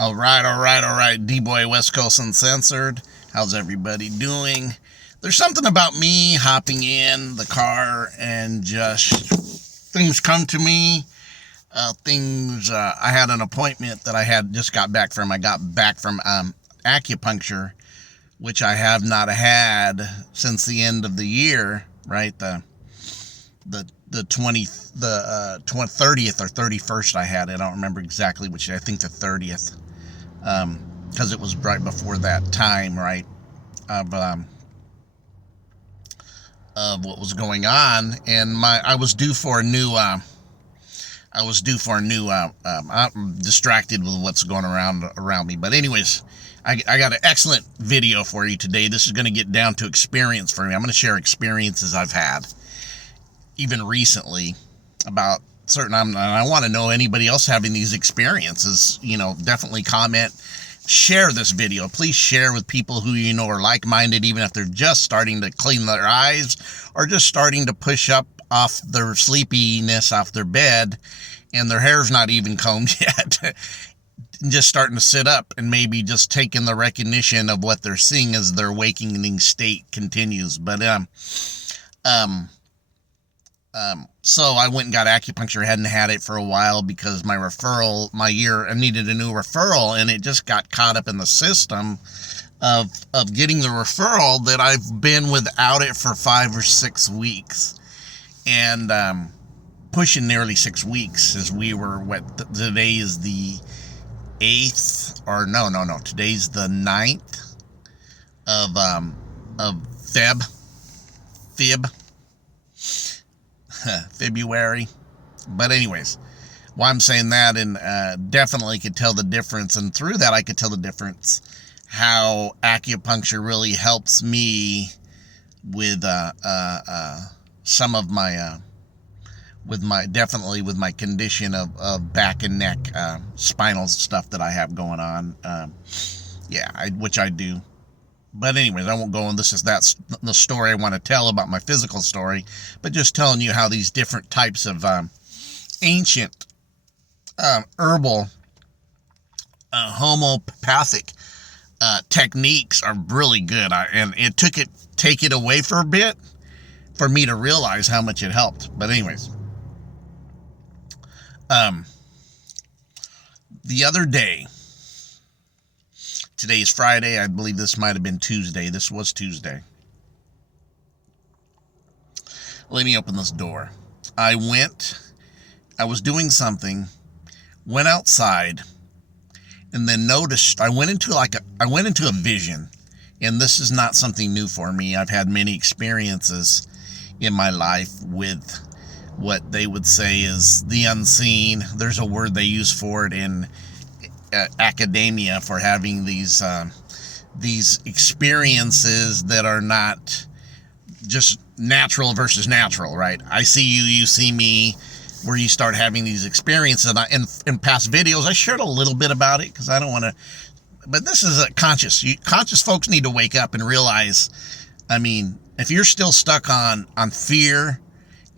All right. D-Boy West Coast Uncensored. How's everybody doing? There's something about me hopping in the car and just things come to me. I had an appointment that I had just got back from. I got back from acupuncture, which I have not had since the end of the year, right? The 30th or 31st I had it. I don't remember exactly which. I think the 30th. Because it was right before that time, right, of what was going on, and I was due for a new. I'm distracted with what's going around me, but anyways, I got an excellent video for you today. This is going to get down to experience for me. I'm going to share experiences I've had, even recently, about certain. I want to know anybody else having these experiences. Definitely comment, share this video. Please share with people who you know are like-minded, even if they're just starting to clean their eyes or just starting to push up off their sleepiness off their bed and their hair's not even combed yet. Just starting to sit up and maybe just taking the recognition of what they're seeing as their awakening state continues. But so I went and got acupuncture. I hadn't had it for a while because I needed a new referral, and it just got caught up in the system of getting the referral that I've been without it for 5 or 6 weeks, and pushing nearly 6 weeks as we were. Today is the 8th, or no, today's the 9th of February. But anyways, why I'm saying that, and definitely could tell the difference, and through that I could tell the difference how acupuncture really helps me with some of my with my condition of back and neck spinal stuff that I have going on. Which I do. But anyways, I won't go on. That's the story I want to tell about my physical story, but just telling you how these different types of ancient herbal homeopathic techniques are really good. And it take it away for a bit for me to realize how much it helped. But anyways, the other day, today is Friday. I believe this might have been Tuesday. This was Tuesday. Let me open this door. I was doing something, went outside, and then noticed I went into a vision. And this is not something new for me. I've had many experiences in my life with what they would say is the unseen. There's a word they use for it in academia for having these experiences that are not just natural versus natural, right? I see you, you see me, where you start having these experiences. And in past videos, I shared a little bit about it because I don't want to, but this is a conscious folks need to wake up and realize, if you're still stuck on fear,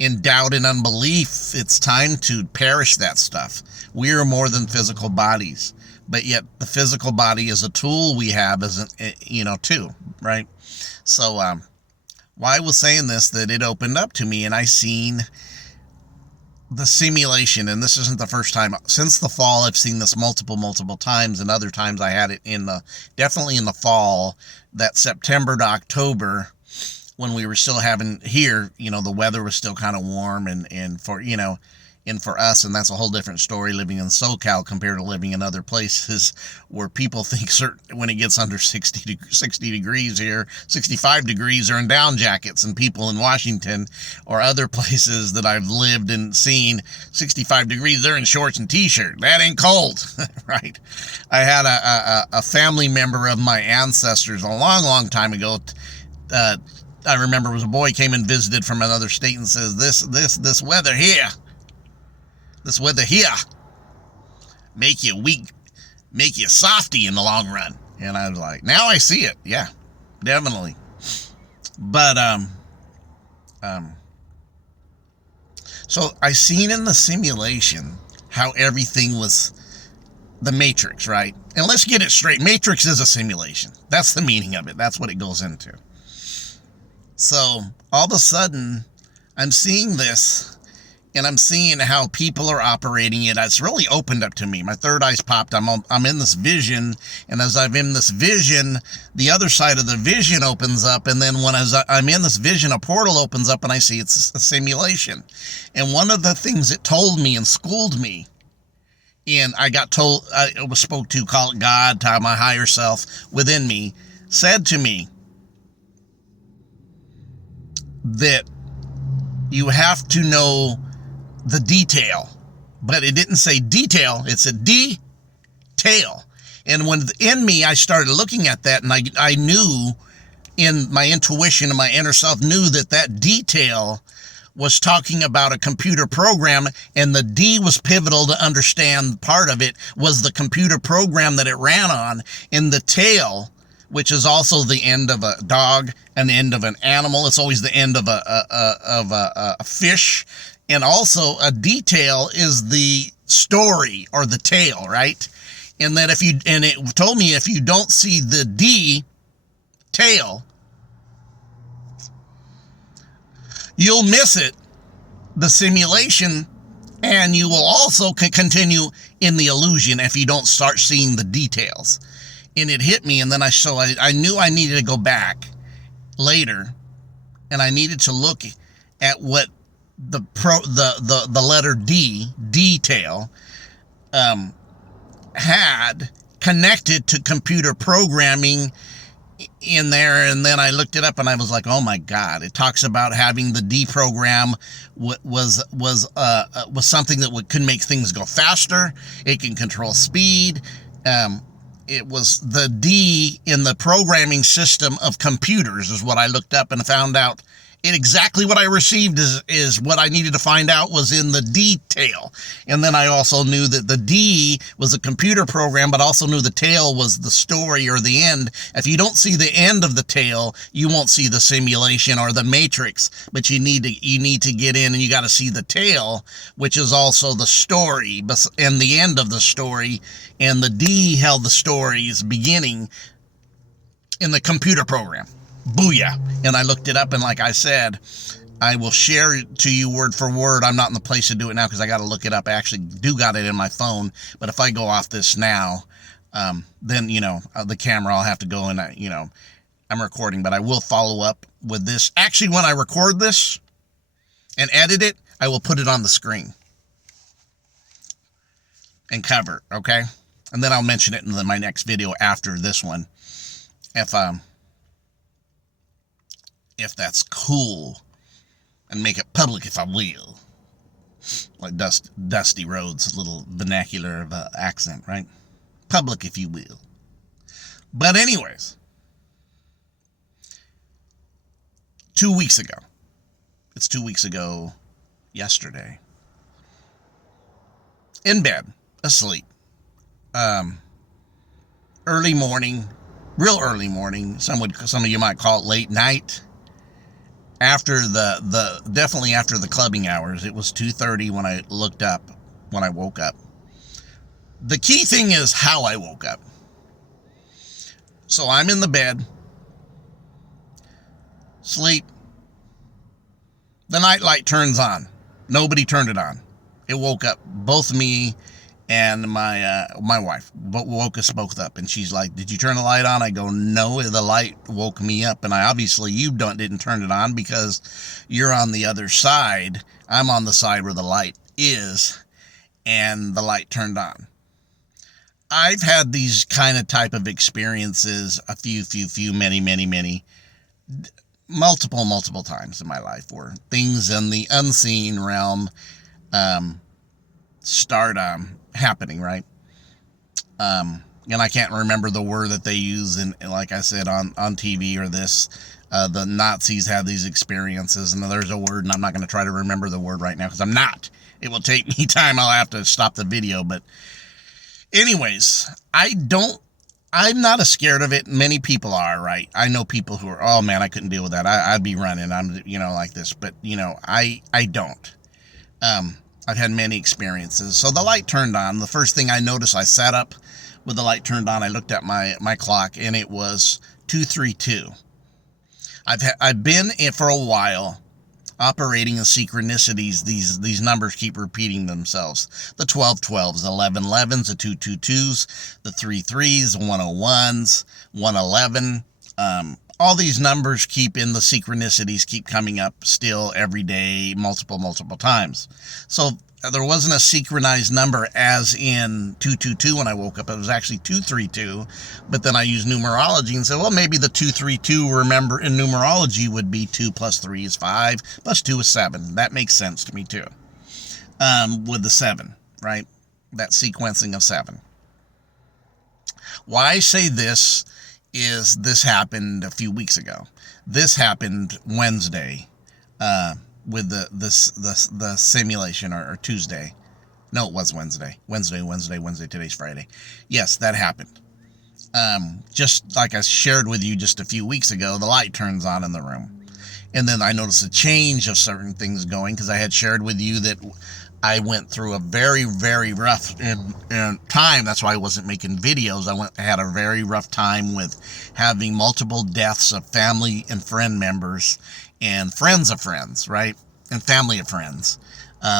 in doubt and unbelief, it's time to perish that stuff. We are more than physical bodies, but yet the physical body is a tool we have too, right? So why I was saying this, that it opened up to me and I seen the simulation, and this isn't the first time. Since the fall, I've seen this multiple times, and other times I had it definitely in the fall, that September to October, when we were still having here, the weather was still kind of warm, and for us, and that's a whole different story, living in SoCal compared to living in other places where people think when it gets under 60 degrees here, 65 degrees, are in down jackets, and people in Washington or other places that I've lived and seen, 65 degrees, they're in shorts and t-shirt. That ain't cold, right? I had a family member of my ancestors a long time ago. I remember it was a boy came and visited from another state and says, this weather here make you weak, make you softy in the long run. And I was like, now I see it. Yeah, definitely. But so I seen in the simulation how everything was the Matrix, right? And let's get it straight. Matrix is a simulation. That's the meaning of it. That's what it goes into. So all of a sudden, I'm seeing this, and I'm seeing how people are operating it. It's really opened up to me. My third eye's popped. I'm in this vision, and as I'm in this vision, the other side of the vision opens up, and then when I'm in this vision, a portal opens up, and I see it's a simulation. And one of the things it told me and schooled me, and I was spoke to, call it God, to my higher self within me, said to me that you have to know the detail. But it didn't say detail, it said detail. And when in me, I started looking at that, and I knew, in my intuition and my inner self knew that detail was talking about a computer program, and the D was pivotal to understand part of it, was the computer program that it ran on. In the tail, which is also the end of a dog, an end of an animal, it's always the end of a fish, and also a detail is the story or the tale, right? And that it told me if you don't see the D tail, you'll miss it, the simulation, and you will also continue in the illusion if you don't start seeing the details. And it hit me, and then I knew I needed to go back later, and I needed to look at what the letter D, detail, had connected to computer programming in there. And then I looked it up, and I was like, oh my God, it talks about having the D program was something that could make things go faster. It can control speed. It was the D in the programming system of computers is what I looked up and found out. Exactly what I received is what I needed to find out was in the detail. And then I also knew that the D was a computer program, but also knew the tail was the story or the end. If you don't see the end of the tail, you won't see the simulation or the matrix, but you need to get in, and you got to see the tail, which is also the story and the end of the story. And the D held the story's beginning in the computer program. Booyah. And I looked it up, and like I said, I will share it to you word for word. I'm not in the place to do it now because I got to look it up. I actually do got it in my phone, but if I go off this now, then, the camera, I'll have to go and, I'm recording, but I will follow up with this. Actually, when I record this and edit it, I will put it on the screen and cover, okay? And then I'll mention it in my next video after this one. If that's cool, and make it public if I will. Like Dusty Rhodes' little vernacular of accent, right? Public if you will. But anyways, 2 weeks ago, it's 2 weeks ago yesterday, in bed, asleep, early morning, real early morning, some of you might call it late night, after definitely after the clubbing hours. It was 2:30 when I woke up. The key thing is how I woke up. So I'm in the bed, sleep. The night light turns on. Nobody turned it on. It woke up both me and my wife, but woke us both up. And she's like, "Did you turn the light on?" I go, "No, the light woke me up." And you didn't turn it on because you're on the other side. I'm on the side where the light is, and the light turned on. I've had these kind of type of experiences a few, many, multiple times in my life, where things in the unseen realm start happening, right? And I can't remember the word that they use, and like I said on TV or this, the Nazis have these experiences, and there's a word, and I'm not going to try to remember the word right now because I'm not. It will take me time. I'll have to stop the video. But anyways, I'm not as scared of it. Many people are, right? I know people who are, oh man, I couldn't deal with that. I'd be running. I'm, like this. But, I don't. I've had many experiences. So the light turned on. The first thing I noticed, I sat up with the light turned on, I looked at my clock, and it was 232. I've been in for a while operating in synchronicities. These numbers keep repeating themselves. The 1212s, the 1111s, the 222s, the 33s, 101s, 111. All these numbers keep in the synchronicities, keep coming up still every day, multiple times. So there wasn't a synchronized number as in 222 when I woke up. It was actually 232. But then I used numerology and said, well, maybe the 232, remember, in numerology would be 2 plus 3 is 5, plus 2 is 7. That makes sense to me too. With the 7, right? That sequencing of 7. Why I say this is this happened a few weeks ago. This happened Wednesday, with the simulation, or Tuesday. No, it was Wednesday. Wednesday. Today's Friday. Yes, that happened. Just like I shared with you just a few weeks ago, the light turns on in the room. And then I noticed a change of certain things going, because I had shared with you that I went through a very, very rough time. That's why I wasn't making videos. I had a very rough time with having multiple deaths of family and friend members, and friends of friends, right? And family of friends.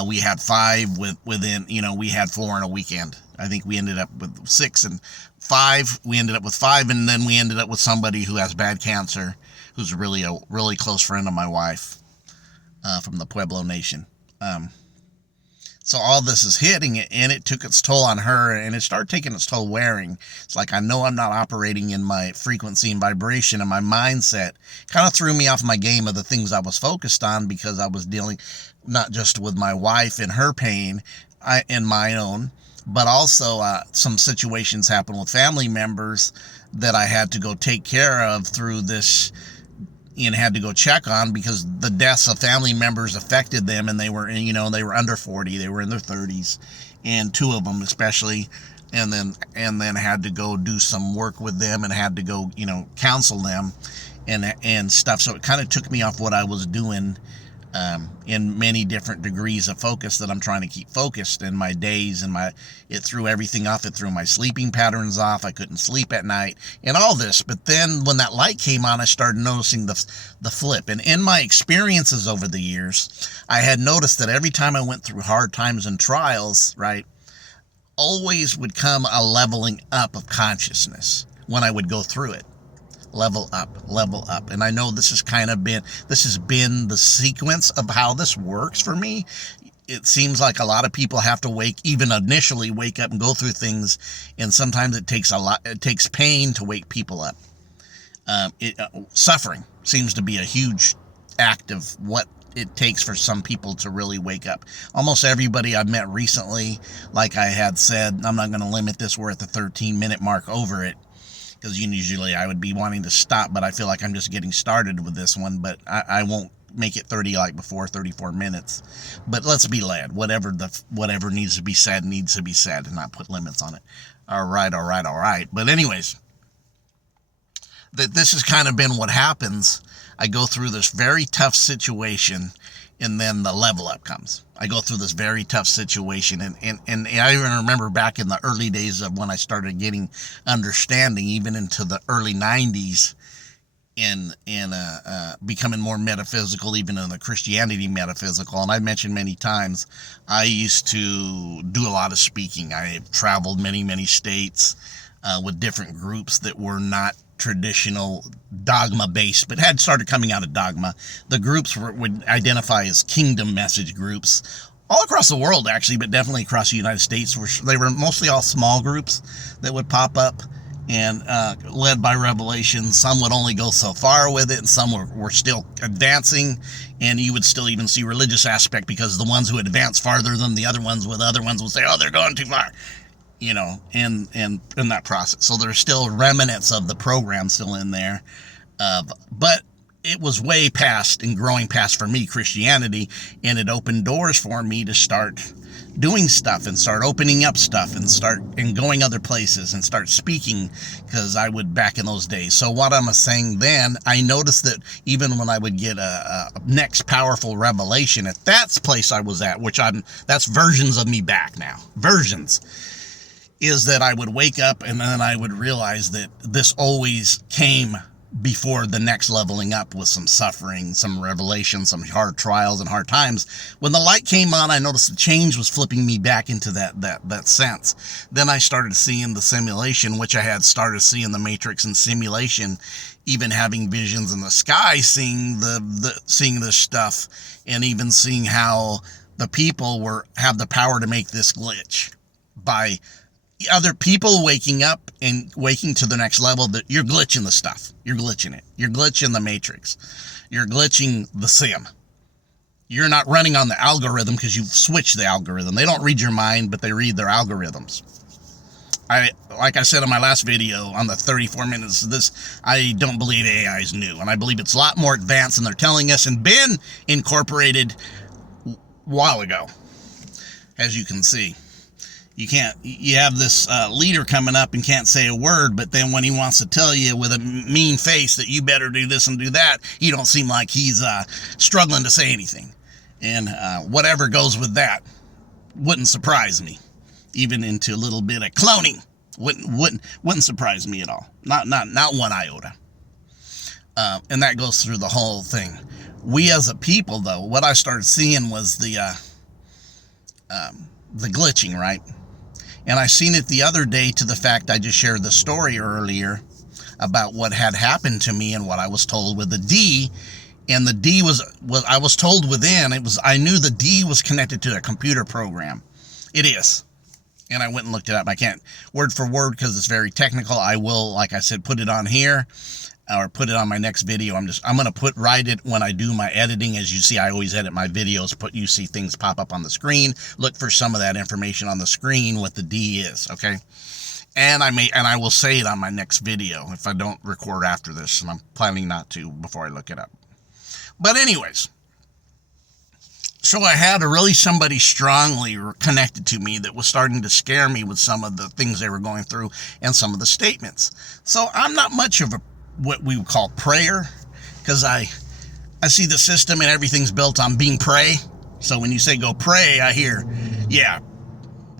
We had 5 within, we had 4 in a weekend. I think we ended up with 6 and 5. We ended up with 5, and then we ended up with somebody who has bad cancer, who's a really close friend of my wife, from the Pueblo Nation. So all this is hitting it, and it took its toll on her, and it started taking its toll wearing. It's like, I know I'm not operating in my frequency and vibration, and my mindset kind of threw me off my game of the things I was focused on, because I was dealing not just with my wife and her pain and my own, but also some situations happened with family members that I had to go take care of through this, and had to go check on, because the deaths of family members affected them, and they were under 40, they were in their 30s, and 2 of them especially, and then had to go do some work with them, and had to go, counsel them and stuff. So it kind of took me off what I was doing, in many different degrees of focus that I'm trying to keep focused in my days, and it threw everything off. It threw my sleeping patterns off. I couldn't sleep at night and all this. But then when that light came on, I started noticing the flip. And in my experiences over the years, I had noticed that every time I went through hard times and trials, right, always would come a leveling up of consciousness when I would go through it. Level up. And I know this has been the sequence of how this works for me. It seems like a lot of people have to initially wake up and go through things, and sometimes it takes pain to wake people up. Suffering seems to be a huge act of what it takes for some people to really wake up. Almost everybody I've met recently, like I had said, I'm not going to limit this, we're at the 13-minute mark over it, because usually I would be wanting to stop, but I feel like I'm just getting started with this one, but I won't make it 30 like before, 34 minutes. But let's be led. Whatever needs to be said, and not put limits on it. All right. But anyways, this has kind of been what happens. I go through this very tough situation, and then the level up comes. I go through this very tough situation, and I even remember back in the early days of when I started getting understanding, even into the early 90s, in becoming more metaphysical, even in the Christianity metaphysical. And I mentioned many times, I used to do a lot of speaking. I traveled many states with different groups that were not traditional dogma based, but had started coming out of dogma. The groups would identify as kingdom message groups all across the world, actually, but definitely across the United States. They were mostly all small groups that would pop up, and led by revelation. Some would only go so far with it, and some were still advancing, and you would still even see religious aspect, because the ones who advance farther than the other ones would say, oh, they're going too far, in that process. So there's still remnants of the program still in there, but it was way past and growing past, for me, Christianity, and it opened doors for me to start doing stuff and start opening up stuff and going other places and start speaking, because I would back in those days. So what I'm saying then, I noticed that even when I would get a next powerful revelation, at that place I was at, that's versions of me back now, versions. is that I would wake up and then I would realize that this always came before the next leveling up with some suffering, some revelation, some hard trials and hard times. When the light came on, I noticed the change was flipping me back into that sense. Then I started seeing the simulation, which I had started seeing the Matrix and simulation, even having visions in the sky, seeing seeing this stuff, and even seeing how the people have the power to make this glitch by other people waking up and waking to the next level. That you're glitching the stuff. You're glitching it. You're glitching the Matrix. You're glitching the sim. You're not running on the algorithm because you've switched the algorithm. They don't read your mind, but they read their algorithms. Like I said in my last video on the 34 minutes of this, I don't believe AI is new, and I believe it's a lot more advanced than they're telling us and been incorporated a while ago, as you can see. You have this leader coming up and can't say a word, but then when he wants to tell you with a mean face that you better do this and do that, he don't seem like he's struggling to say anything. And whatever goes with that wouldn't surprise me. Even into a little bit of cloning wouldn't surprise me at all. Not one iota. And that goes through the whole thing. We as a people, though, what I started seeing was the glitching, right? And I seen it the other day to the fact I just shared the story earlier about what had happened to me and what I was told with the D. And the D was I was told within, I knew the D was connected to a computer program. It is. And I went and looked it up. I can't word for word because it's very technical. I will, like I said, put it on here or put it on my next video. I'm going to write it when I do my editing. As you see, I always edit my videos. You see things pop up on the screen. Look for some of that information on the screen, what the D is, okay? And I will say it on my next video if I don't record after this, and I'm planning not to before I look it up. But anyways, so I had somebody strongly connected to me that was starting to scare me with some of the things they were going through and some of the statements. So I'm not much of what we would call prayer, because I see the system and everything's built on being pray. So when you say go pray, I hear, yeah,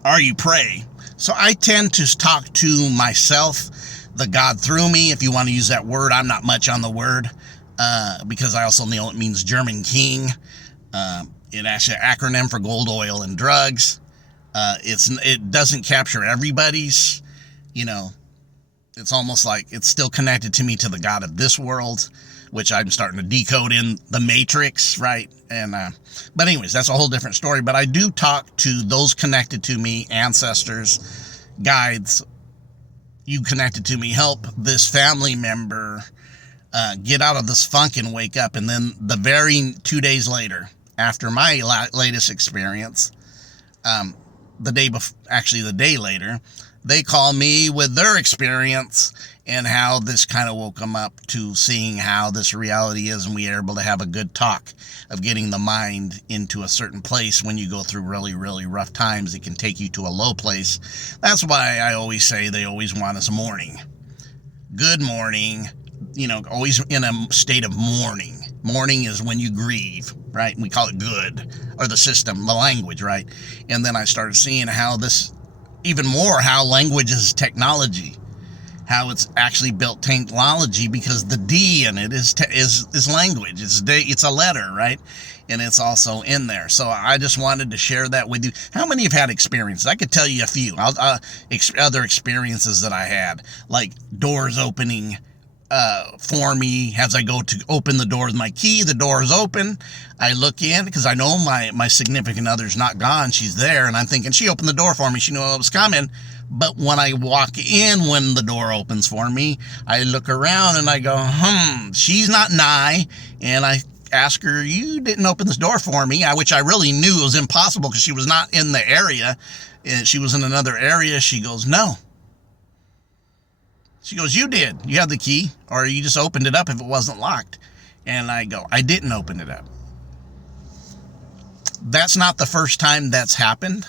are you pray? So I tend to talk to myself, the God through me, if you want to use that word. I'm not much on the word because I also know it means German king. It actually an acronym for gold, oil, and drugs. It doesn't capture everybody's, it's almost like it's still connected to me to the God of this world, which I'm starting to decode in the Matrix, right? And but anyways, that's a whole different story. But I do talk to those connected to me, ancestors, guides. You connected to me, help this family member get out of this funk and wake up. And then the very 2 days later, after my latest experience, the day later, they call me with their experience and how this kind of woke them up to seeing how this reality is, and we are able to have a good talk of getting the mind into a certain place. When you go through really, really rough times, it can take you to a low place. That's why I always say they always want us mourning. Good morning, always in a state of mourning. Mourning is when you grieve, right? We call it good, or the system, the language, right? And then I started seeing how how language is technology, how it's actually built technology, because the D in it is language. It's a letter, right? And it's also in there. So I just wanted to share that with you. How many have had experiences? I could tell you a few. Other experiences that I had, like doors opening for me as I go to open the door with my key. The door is open. I look in because I know my significant other's not gone. She's there, and I'm thinking she opened the door for me. She knew I was coming. But when I walk in, when the door opens for me, I look around and I go, she's not nigh. And I ask her, you didn't open this door for me, which I really knew it was impossible because she was not in the area. She was in another area. She goes, no. She goes, you did. You have the key, or you just opened it up if it wasn't locked. And I go, I didn't open it up. That's not the first time that's happened.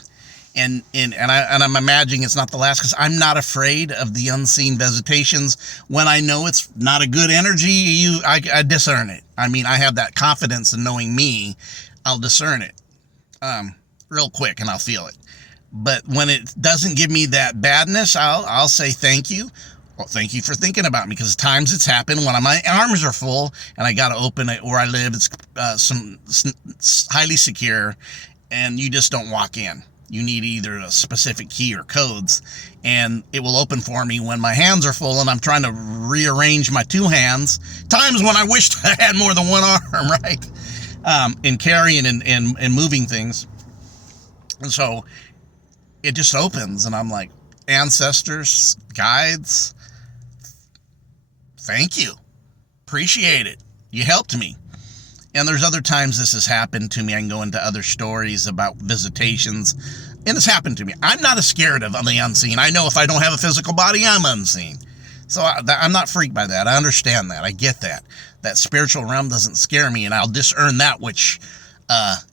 And I'm imagining it's not the last, because I'm not afraid of the unseen visitations. When I know it's not a good energy, I discern it. I mean, I have that confidence in knowing me. I'll discern it real quick, and I'll feel it. But when it doesn't give me that badness, I'll say thank you. Well, thank you for thinking about me, because times it's happened when my arms are full and I got to open it where I live. It's highly secure, and you just don't walk in. You need either a specific key or codes, and it will open for me when my hands are full and I'm trying to rearrange my two hands. Times when I wished I had more than one arm, right? In carrying and moving things. And so it just opens, and I'm like, ancestors, guides, thank you. Appreciate it. You helped me. And there's other times this has happened to me. I can go into other stories about visitations, and it's happened to me. I'm not as scared of the unseen. I know if I don't have a physical body, I'm unseen. So I'm not freaked by that. I understand that. I get that. That spiritual realm doesn't scare me, and I'll discern that which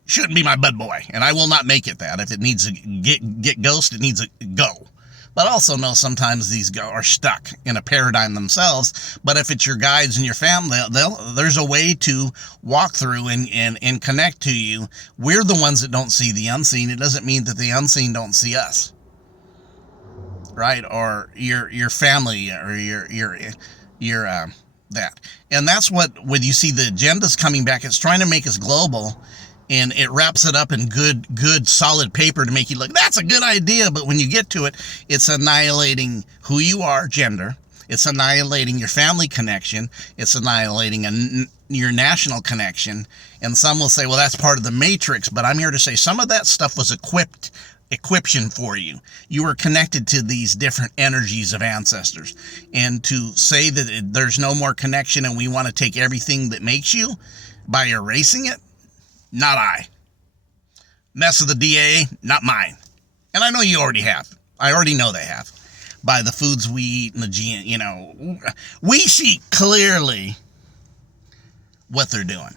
shouldn't be my bud boy, and I will not make it that. If it needs to get ghost, it needs to go. But also know sometimes these are stuck in a paradigm themselves. But if it's your guides and your family, there's a way to walk through and connect to you. We're the ones that don't see the unseen. It doesn't mean that the unseen don't see us, right? Or your family, or your that. And that's what, when you see the agendas coming back, it's trying to make us global. And it wraps it up in good, solid paper to make you look, that's a good idea. But when you get to it, it's annihilating who you are, gender. It's annihilating your family connection. It's annihilating your national connection. And some will say, well, that's part of the matrix. But I'm here to say some of that stuff was equiption for you. You were connected to these different energies of ancestors. And to say that there's no more connection and we want to take everything that makes you by erasing it, not I. Mess of the DA, not mine. And I know you already have. I already know they have. By the foods we eat and the we see clearly what they're doing.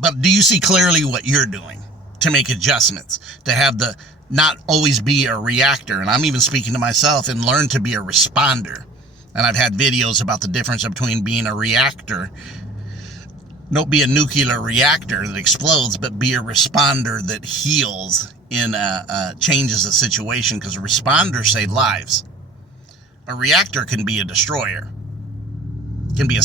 But do you see clearly what you're doing to make adjustments? To have not always be a reactor. And I'm even speaking to myself, and learn to be a responder. And I've had videos about the difference between being a reactor. Don't be a nuclear reactor that explodes, but be a responder that heals and changes the situation, because a responder saves lives. A reactor can be a destroyer, can be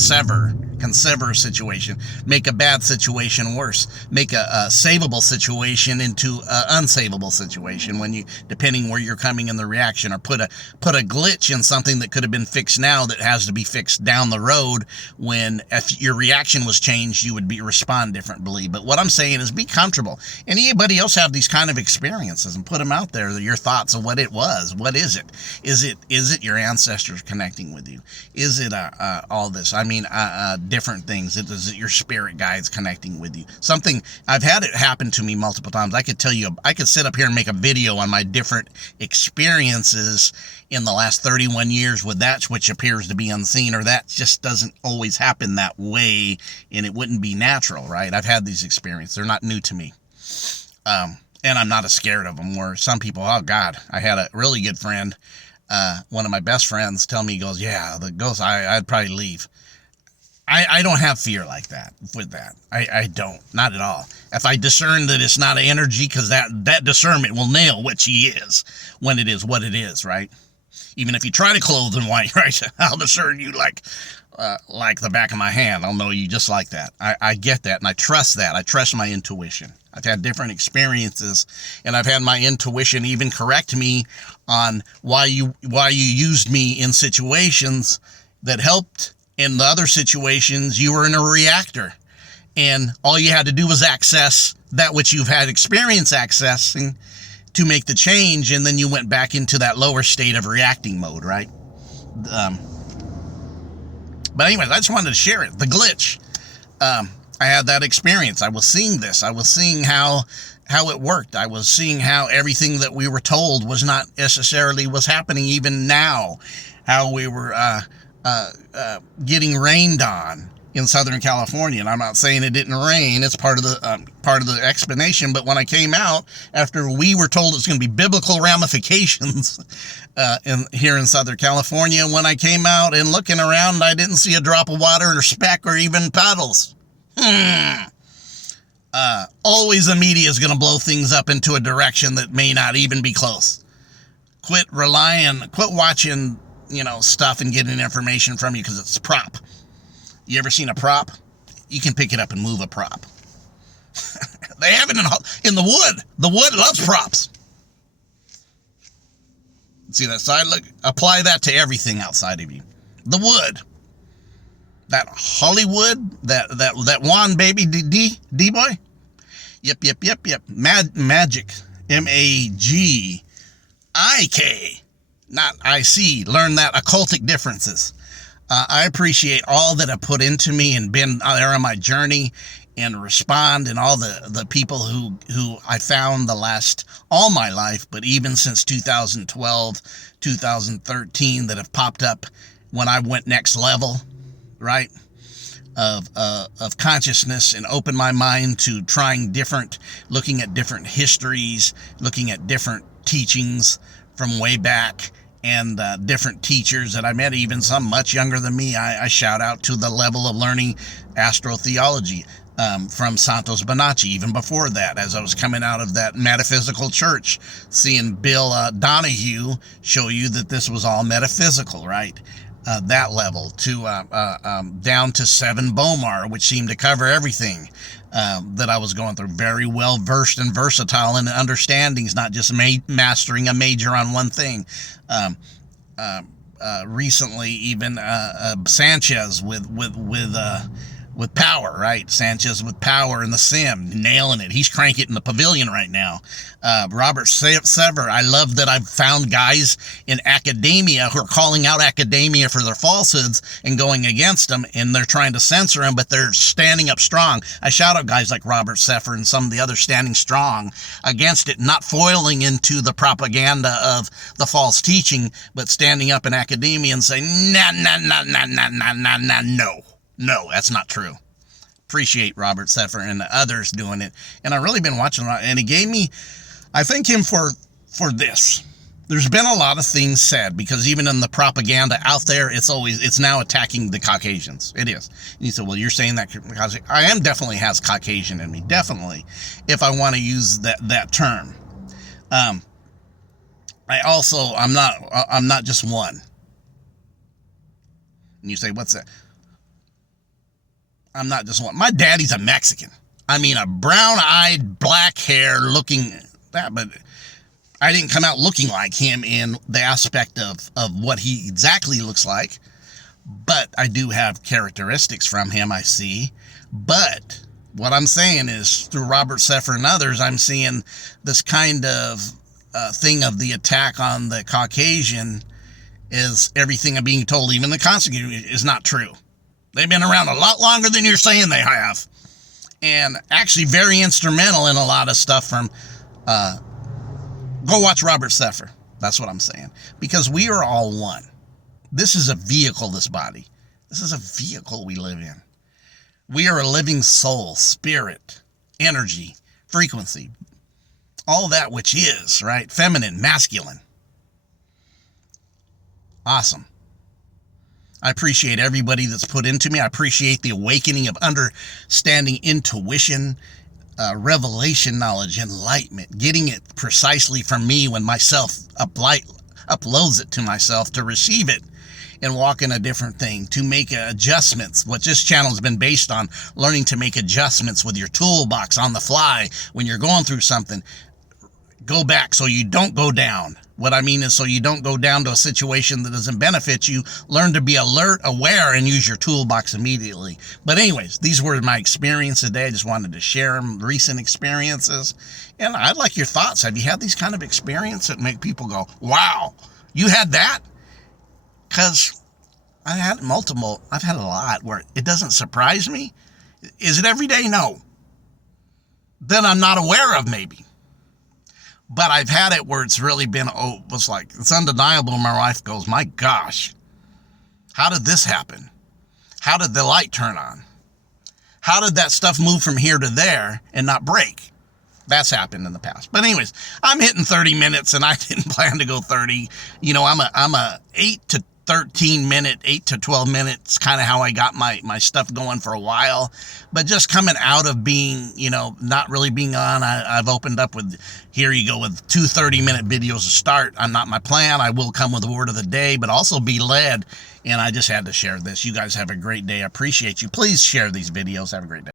can sever a situation, make a bad situation worse, make a savable situation into an unsavable situation, when you, depending where you're coming in the reaction, or put a glitch in something that could have been fixed now that has to be fixed down the road, when if your reaction was changed, you would respond differently. But what I'm saying is, be comfortable. Anybody else have these kind of experiences, and put them out there, your thoughts of what it was. What is it? Is it your ancestors connecting with you? Is it all this? I mean, different things. Is it your spirit guides connecting with you? Something, I've had it happen to me multiple times. I could tell you, I could sit up here and make a video on my different experiences in the last 31 years with that which appears to be unseen, or that just doesn't always happen that way, and it wouldn't be natural, right? I've had these experiences. They're not new to me. And I'm not as scared of them, where some people, oh God, I had a really good friend, one of my best friends, tell me, he goes, yeah, the ghost, I'd probably leave. I don't have fear like that with that. I don't, not at all. If I discern that it's not an energy, because that discernment will nail what she is when it is what it is, right? Even if you try to clothe in white, right? I'll discern you like the back of my hand. I'll know you just like that. I get that, and I trust that. I trust my intuition. I've had different experiences, and I've had my intuition even correct me on why you used me in situations that helped. In the other situations, you were in a reactor, and all you had to do was access that which you've had experience accessing to make the change, and then you went back into that lower state of reacting mode, right? But anyways, I just wanted to share it. The glitch. I had that experience. I was seeing this. I was seeing how it worked. I was seeing how everything that we were told was not necessarily was happening even now. How we were getting rained on in Southern California. And I'm not saying it didn't rain. It's part of the explanation. But when I came out, after we were told it's going to be biblical ramifications here in Southern California, when I came out and looking around, I didn't see a drop of water or speck or even puddles. Always the media is going to blow things up into a direction that may not even be close. Quit watching, stuff and getting information from you because it's a prop. You ever seen a prop? You can pick it up and move a prop. They have it in the wood. The wood loves props. See that side? Look, apply that to everything outside of you. The wood. That Hollywood, that Juan baby D-boy. Yep. Magic. M-A-G-I-K. Not I-C. Learn that occultic differences. I appreciate all that have put into me and been there on my journey and respond, and all the people who I found all my life, but even since 2012, 2013 that have popped up when I went next level, right? Of consciousness, and opened my mind to looking at different histories, looking at different teachings from way back, and different teachers that I met, even some much younger than me. I shout out to the level of learning astrotheology from Santos Bonacci, even before that, as I was coming out of that metaphysical church, seeing Bill Donahue show you that this was all metaphysical, right? That level to down to Seven Bomar, which seemed to cover everything that I was going through. Very well versed and versatile in understandings, not just mastering a major on one thing. Recently, even Sanchez with power, right? Sanchez with power in the sim, nailing it. He's cranking it in the pavilion right now. Robert Sever, I love that I've found guys in academia who are calling out academia for their falsehoods and going against them, and they're trying to censor them, but they're standing up strong. I shout out guys like Robert Sever and some of the others standing strong against it, not foiling into the propaganda of the false teaching, but standing up in academia and saying, no, that's not true. Appreciate Robert Sefer and the others doing it. And I've really been watching a lot. And he gave me, I thank him for this. There's been a lot of things said, because even in the propaganda out there, it's now attacking the Caucasians. It is. And he said, well, you're saying that because I am definitely has Caucasian in me. Definitely. If I want to use that term. I'm not just one. And you say, what's that? I'm not just one. My daddy's a Mexican. I mean, a brown-eyed, black hair looking that, but I didn't come out looking like him in the aspect of what he exactly looks like. But I do have characteristics from him, I see. But what I'm saying is, through Robert Sefer and others, I'm seeing this kind of thing of the attack on the Caucasian is everything I'm being told, even the Constitution, is not true. They've been around a lot longer than you're saying they have. And actually very instrumental in a lot of stuff from... go watch Robert Sefer. That's what I'm saying. Because we are all one. This is a vehicle, this body. This is a vehicle we live in. We are a living soul, spirit, energy, frequency. All that which is, right? Feminine, masculine. Awesome. I appreciate everybody that's put into me. I appreciate the awakening of understanding, intuition, revelation knowledge, enlightenment, getting it precisely from me when myself uploads it to myself to receive it and walk in a different thing, to make adjustments. What this channel has been based on, learning to make adjustments with your toolbox on the fly when you're going through something. Go back so you don't go down. What I mean is, so you don't go down to a situation that doesn't benefit you. Learn to be alert, aware, and use your toolbox immediately. But anyways, these were my experiences today. I just wanted to share them, recent experiences. And I'd like your thoughts. Have you had these kind of experiences that make people go, wow, you had that? Because I've had a lot where it doesn't surprise me. Is it every day? No. Then I'm not aware of, maybe. But I've had it where it's really been, it's undeniable. My wife goes, my gosh, how did this happen? How did the light turn on? How did that stuff move from here to there and not break? That's happened in the past. But anyways, I'm hitting 30 minutes and I didn't plan to go 30. You know, I'm a 8 to 13-minute, 8 to 12 minutes, kind of how I got my stuff going for a while. But just coming out of being, not really being on, I've opened up with, here you go, with 2 30-minute videos to start. I'm not my plan. I will come with a word of the day, but also be led. And I just had to share this. You guys have a great day. I appreciate you. Please share these videos. Have a great day.